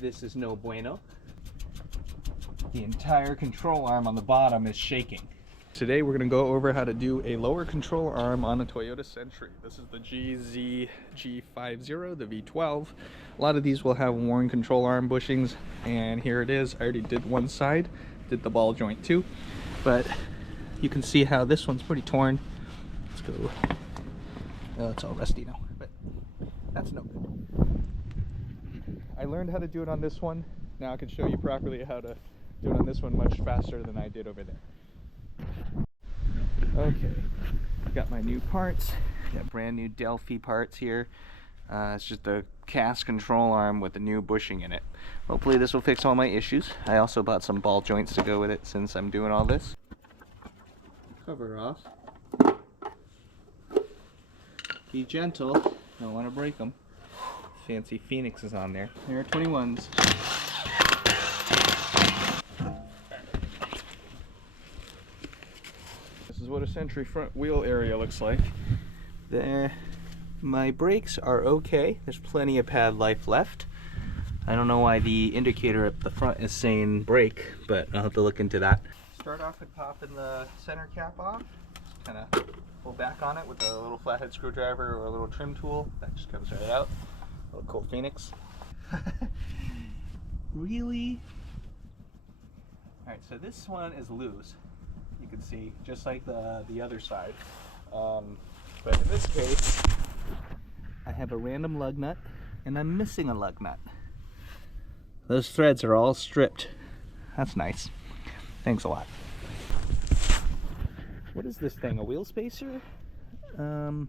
this is no bueno. The entire control arm on the bottom is shaking. Today we're going to go over how to do a lower control arm on a Toyota Century. This is the GZG50, the V12. A lot of these will have worn control arm bushings, and here it is. I already did one side, did the ball joint too, but you can see how this one's pretty torn. Let's go. Oh, it's all rusty now, but that's no good. I learned how to do it on this one. Now I can show you properly how to do it on this one much faster than I did over there. Okay, got my new parts. Got brand new Delphi parts here. It's just a cast control arm with a new bushing in it. Hopefully this will fix all my issues. I also bought some ball joints to go with it since I'm doing all this. Cover off. Be gentle, don't want to break them. Fancy Phoenix is on there. There are 21s. This is what a Century front wheel area looks like. There, my brakes are okay. There's plenty of pad life left. I don't know why the indicator at the front is saying brake, but I'll have to look into that. Start off with popping the center cap off. Just kind of pull back on it with a little flathead screwdriver or a little trim tool. That just comes right out. A little cool Phoenix. Really? Alright, so this one is loose. You can see, just like the other side. But in this case, I have a random lug nut, and I'm missing a lug nut. Those threads are all stripped. That's nice. Thanks a lot. What is this thing, a wheel spacer? I'm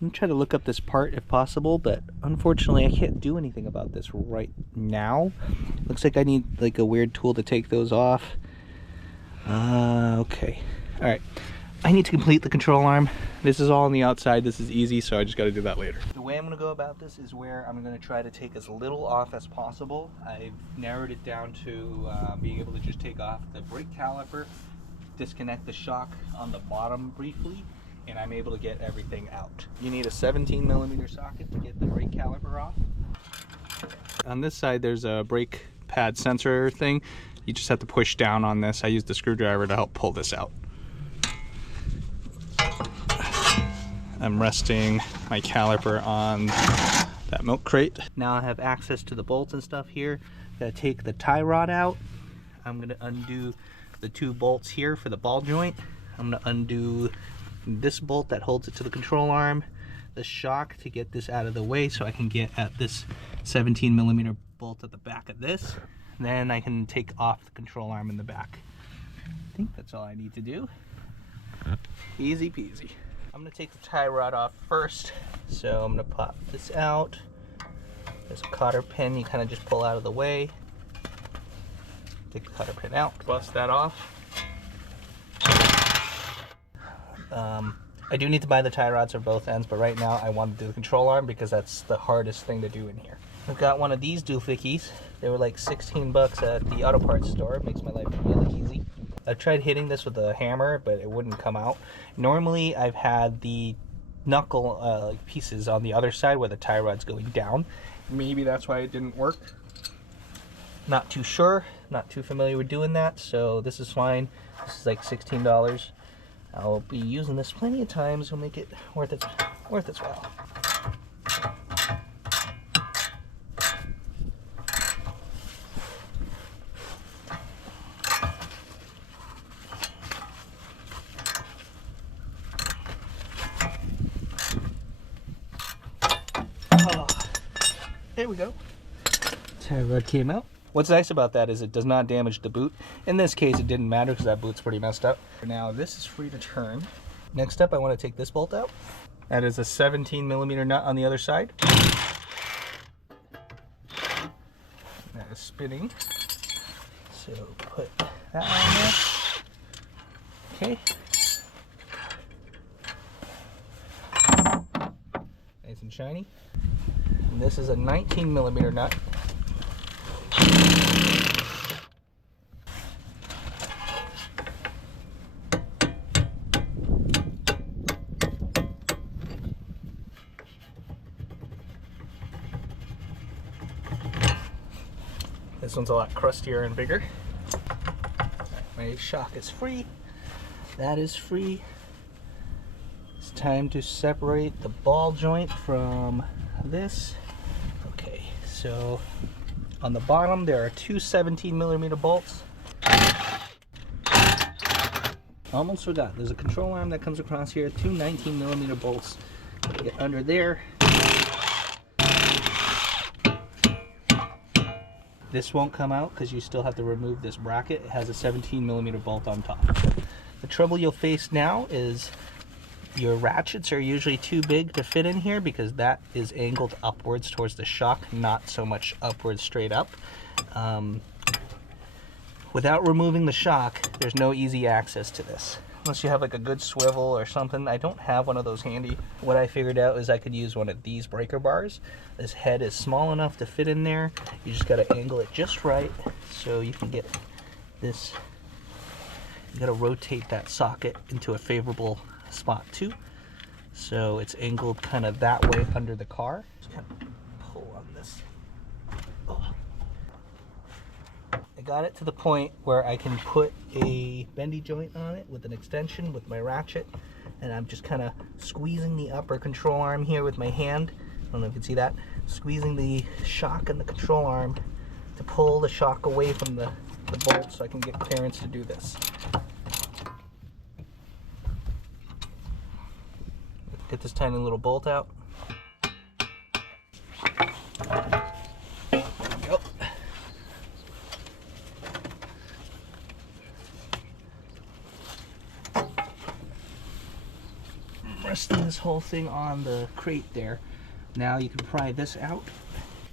gonna try to look up this part if possible, but unfortunately I can't do anything about this right now. Looks like I need like a weird tool to take those off. Okay. Alright. I need to complete the control arm. This is all on the outside. This is easy, so I just got to do that later. The way I'm going to go about this is where I'm going to try to take as little off as possible. I've narrowed it down to being able to just take off the brake caliper, disconnect the shock on the bottom briefly, and I'm able to get everything out. You need a 17mm socket to get the brake caliper off. On this side there's a brake pad sensor thing. You just have to push down on this. I used the screwdriver to help pull this out. I'm resting my caliper on that milk crate. Now I have access to the bolts and stuff here. Gotta take the tie rod out. I'm gonna undo the two bolts here for the ball joint. I'm gonna undo this bolt that holds it to the control arm, the shock to get this out of the way so I can get at this 17mm bolt at the back of this. Then I can take off the control arm in the back. I think that's all I need to do. Easy peasy. I'm going to take the tie rod off first. So I'm going to pop this out. There's a cotter pin you kind of just pull out of the way. Take the cotter pin out. Bust that off. I do need to buy the tie rods for both ends, but right now I want to do the control arm because that's the hardest thing to do in here. I've got one of these doofickies. They were like 16 bucks at the auto parts store. It makes my life really easy. I've tried hitting this with a hammer, but it wouldn't come out. Normally, I've had the knuckle pieces on the other side where the tie rod's going down. Maybe that's why it didn't work. Not too sure. Not too familiar with doing that, so this is fine. This is like $16. I'll be using this plenty of times. It'll make it worth its while. There we go. Tie rod came out. What's nice about that is it does not damage the boot. In this case, it didn't matter because that boot's pretty messed up. Now this is free to turn. Next up, I want to take this bolt out. That is a 17mm nut on the other side. That is spinning. So put that on there. Okay. Nice and shiny. And this is a 19mm nut. This one's a lot crustier and bigger. My shock is free. That is free. It's time to separate the ball joint from this. Okay, so on the bottom there are two 17mm bolts. Almost forgot, there's a control arm that comes across here, two 19mm bolts. Get under there. This won't come out because you still have to remove this bracket. It has a 17mm bolt on top. The trouble you'll face now is your ratchets are usually too big to fit in here because that is angled upwards towards the shock, not so much upwards straight up. Without removing the shock, there's no easy access to this. Unless you have like a good swivel or something. I don't have one of those handy. What I figured out is I could use one of these breaker bars. This head is small enough to fit in there. You just gotta angle it just right so you can get this. You gotta rotate that socket into a favorable spot too. So it's angled kind of that way under the car. Just kind of pull on this. Oh. I got it to the point where I can put a bendy joint on it with an extension with my ratchet, and I'm just kind of squeezing the upper control arm here with my hand. I don't know if you can see that. Squeezing the shock and the control arm to pull the shock away from the bolt so I can get clearance to do this. Get this tiny little bolt out. Resting this whole thing on the crate there. Now you can pry this out.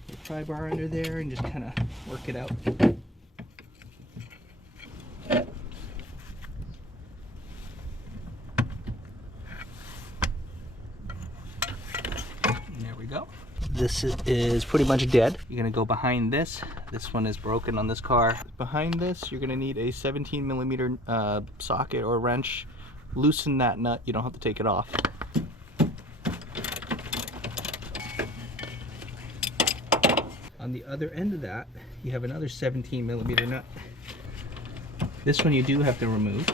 Put a pry bar under there and just kind of work it out. There we go. This is pretty much dead. You're gonna go behind this. This one is broken on this car. Behind this, you're gonna need a 17mm socket or wrench. Loosen that nut, you don't have to take it off. On the other end of that, you have another 17mm nut. This one you do have to remove.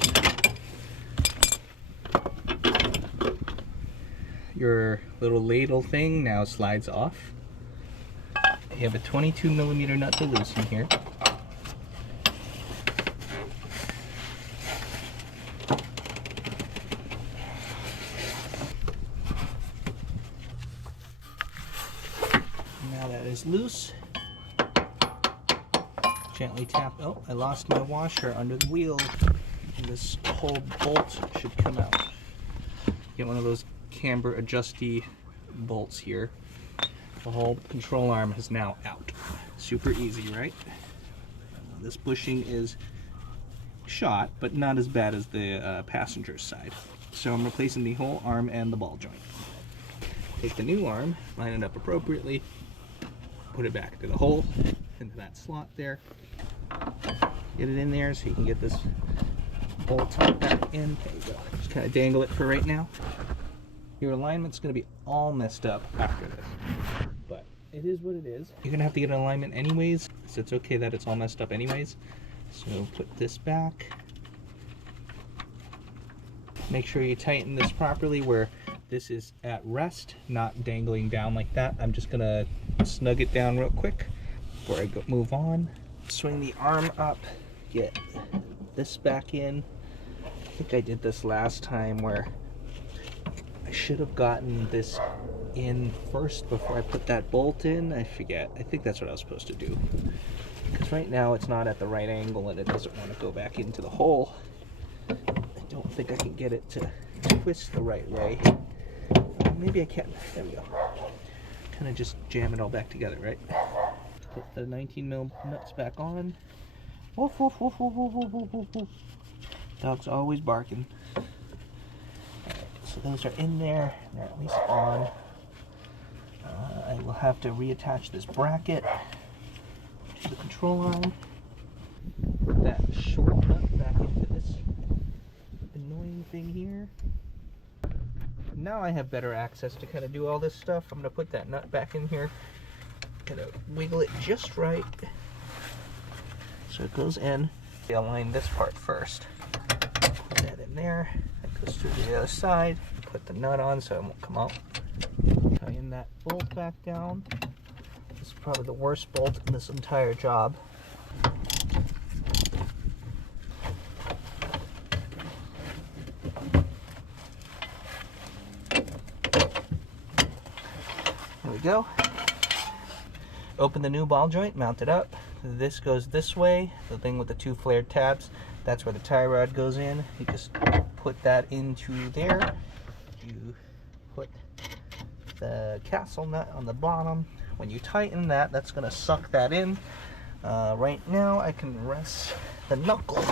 Your little ladle thing now slides off. You have a 22mm nut to loosen here. Now that is loose. Gently tap. Oh, I lost my washer under the wheel. And this whole bolt should come out. Get one of those camber adjusty bolts here. The whole control arm is now out. Super easy, right? This bushing is shot, but not as bad as the passenger's side. So I'm replacing the whole arm and the ball joint. Take the new arm, line it up appropriately, put it back into the hole, into that slot there. Get it in there so you can get this bolt back in. There you go. Just kind of dangle it for right now. Your alignment's going to be all messed up after this, but it is what it is. You're going to have to get an alignment anyways, so it's okay that it's all messed up anyways. So put this back. Make sure you tighten this properly where this is at rest, not dangling down like that. I'm just going to snug it down real quick before I move on. Swing the arm up, get this back in. I think I did this last time where I should have gotten this in first before I put that bolt in. I forget. I think that's what I was supposed to do. Because right now it's not at the right angle and it doesn't want to go back into the hole. I don't think I can get it to twist the right way. Maybe I can. There we go. Kind of just jam it all back together, right? Put the 19mm nuts back on. Woof, woof, woof, woof, woof, woof, woof, woof. Dog's always barking. So those are in there, they're at least on. I will have to reattach this bracket to the control arm. Put that short nut back into this annoying thing here. Now I have better access to kind of do all this stuff. I'm going to put that nut back in here. Gonna wiggle it just right. So it goes in. We align this part first. Put that in there. That goes to the other side. Put the nut on so it won't come out. Tighten that bolt back down. This is probably the worst bolt in this entire job. There we go. Open the new ball joint, mount it up. This goes this way, the thing with the two flared tabs. That's where the tie rod goes in. You just put that into there. You put the castle nut on the bottom. When you tighten that, that's going to suck that in. Right now, I can rest the knuckle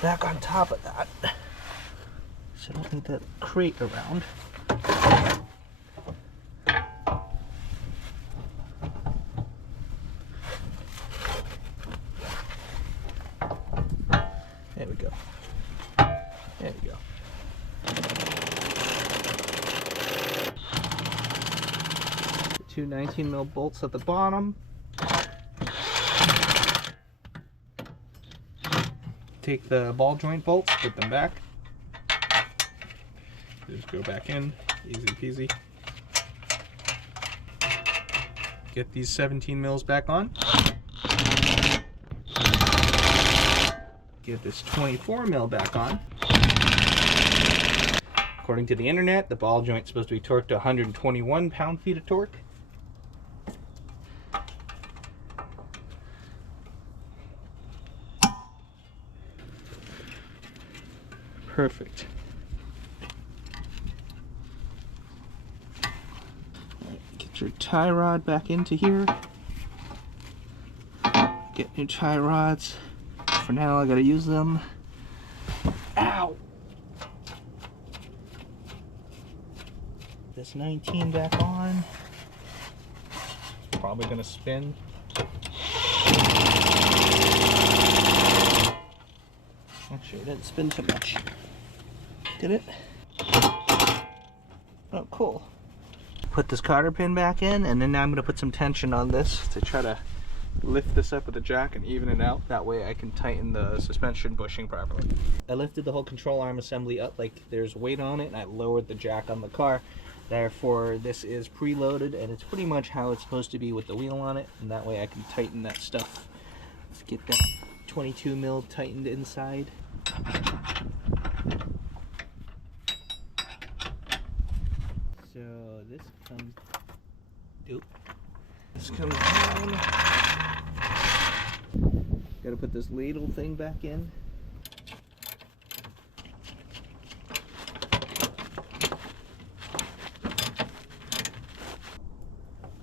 back on top of that. So I don't need that crate around. There we go. There we go. The two 19mm bolts at the bottom. Take the ball joint bolts, put them back. Just go back in, easy peasy. Get these 17mm back on. Get this 24mm back on. According to the internet, the ball joint is supposed to be torqued to 121 pound-feet of torque. Perfect. Get your tie rod back into here. Get new tie rods. For now, I gotta use them. Ow! This 19 back on. Probably gonna spin. Actually, it didn't spin too much. Did it? Oh, cool. Put this cotter pin back in, and then now I'm gonna put some tension on this to try to lift this up with the jack and even it out. That way I can tighten the suspension bushing properly. I lifted the whole control arm assembly up like there's weight on it, and I lowered the jack on the car. Therefore, this is preloaded, and it's pretty much how it's supposed to be with the wheel on it, and that way I can tighten that stuff. Let's get that 22mm tightened inside. So this comes, this comes down. Gotta put this ladle thing back in.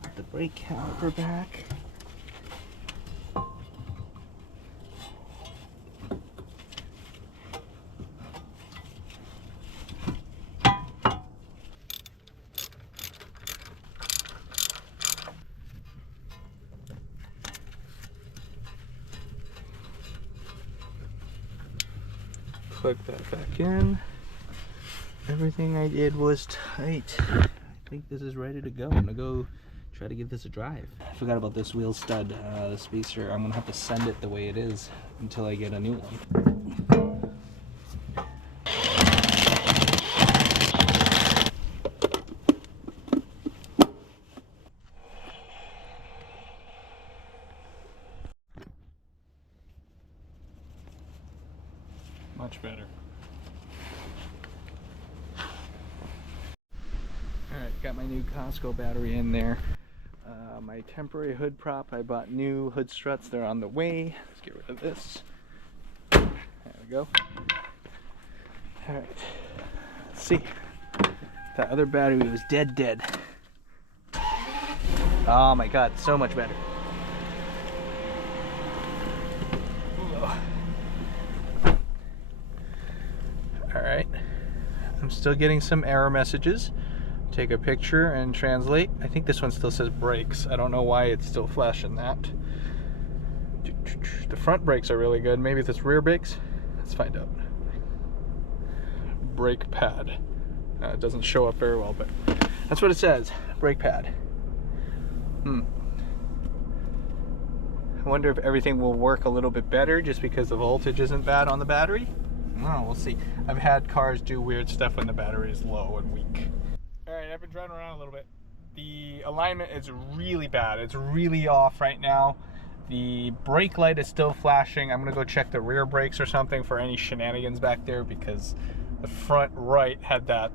Put the brake caliper back. Plug that back in. Everything I did was tight. I think this is ready to go. I'm gonna go try to give this a drive. I forgot about this wheel stud, the spacer. I'm gonna have to send it the way it is until I get a new one. Much better. Alright, got my new Costco battery in there. My temporary hood prop, I bought new hood struts. They're on the way. Let's get rid of this. There we go. Alright, let's see. That other battery was dead. Oh my god, so much better. Alright, I'm still getting some error messages. Take a picture and translate. I think this one still says brakes. I don't know why it's still flashing that. The front brakes are really good. Maybe it's rear brakes? Let's find out. Brake pad. It doesn't show up very well, but that's what it says. Brake pad. I I wonder if everything will work a little bit better just because the voltage isn't bad on the battery. Oh, we'll see. I've had cars do weird stuff when the battery is low and weak. All right, I've been driving around a little bit. The alignment is really bad. It's really off right now. The brake light is still flashing. I'm gonna go check the rear brakes or something for any shenanigans back there, because the front right had that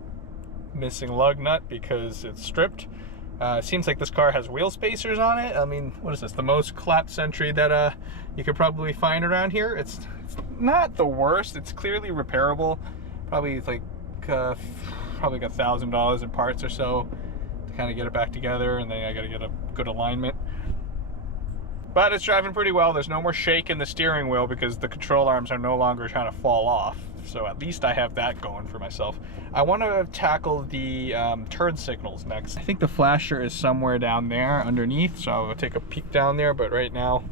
missing lug nut because it's stripped. It seems like this car has wheel spacers on it. I mean, what is this? The most clapped Century that you could probably find around here. It's not the worst. It's clearly repairable. Probably like probably like $1,000 in parts or so to kind of get it back together, and then I got to get a good alignment. But it's driving pretty well. There's no more shake in the steering wheel because the control arms are no longer trying to fall off. So at least I have that going for myself. I want to tackle the turn signals next. I think the flasher is somewhere down there underneath, so I'll take a peek down there, but right now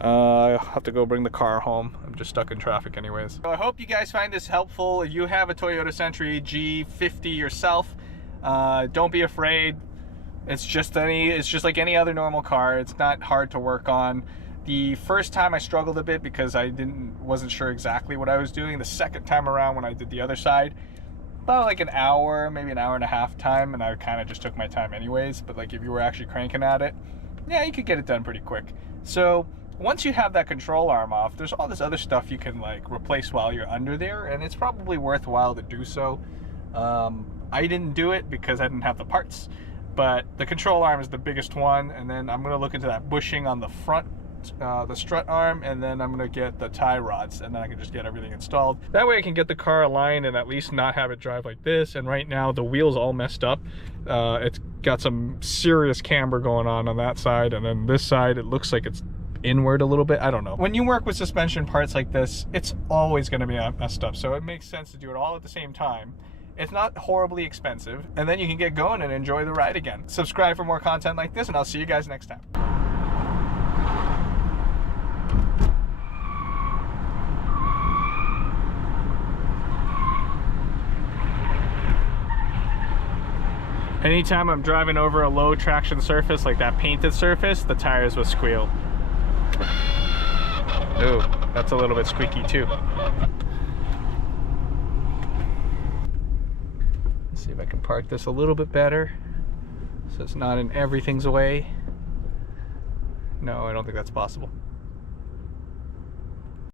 I'll have to go bring the car home. I'm just stuck in traffic anyways. So I hope you guys find this helpful. If you have a Toyota Century G50 yourself, don't be afraid. It's just like any other normal car. It's not hard to work on. The first time I struggled a bit because I wasn't sure exactly what I was doing. The second time around when I did the other side, about like an hour, maybe an hour and a half time, and I kind of just took my time anyways. But like if you were actually cranking at it, yeah, you could get it done pretty quick. So once you have that control arm off, there's all this other stuff you can like replace while you're under there, and it's probably worthwhile to do so. I didn't do it because I didn't have the parts. But the control arm is the biggest one, and then I'm going to look into that bushing on the front, the strut arm, and then I'm going to get the tie rods, and then I can just get everything installed. That way I can get the car aligned and at least not have it drive like this. And right now the wheel's all messed up. It's got some serious camber going on that side, and then this side it looks like it's inward a little bit. I don't know. When you work with suspension parts like this, it's always going to be messed up, so it makes sense to do it all at the same time. It's not horribly expensive, and then you can get going and enjoy the ride again. Subscribe for more content like this, and I'll see you guys next time. Anytime I'm driving over a low traction surface like that painted surface, the tires will squeal. Ooh, that's a little bit squeaky too. See if I can park this a little bit better so it's not in everything's way. No, I don't think that's possible.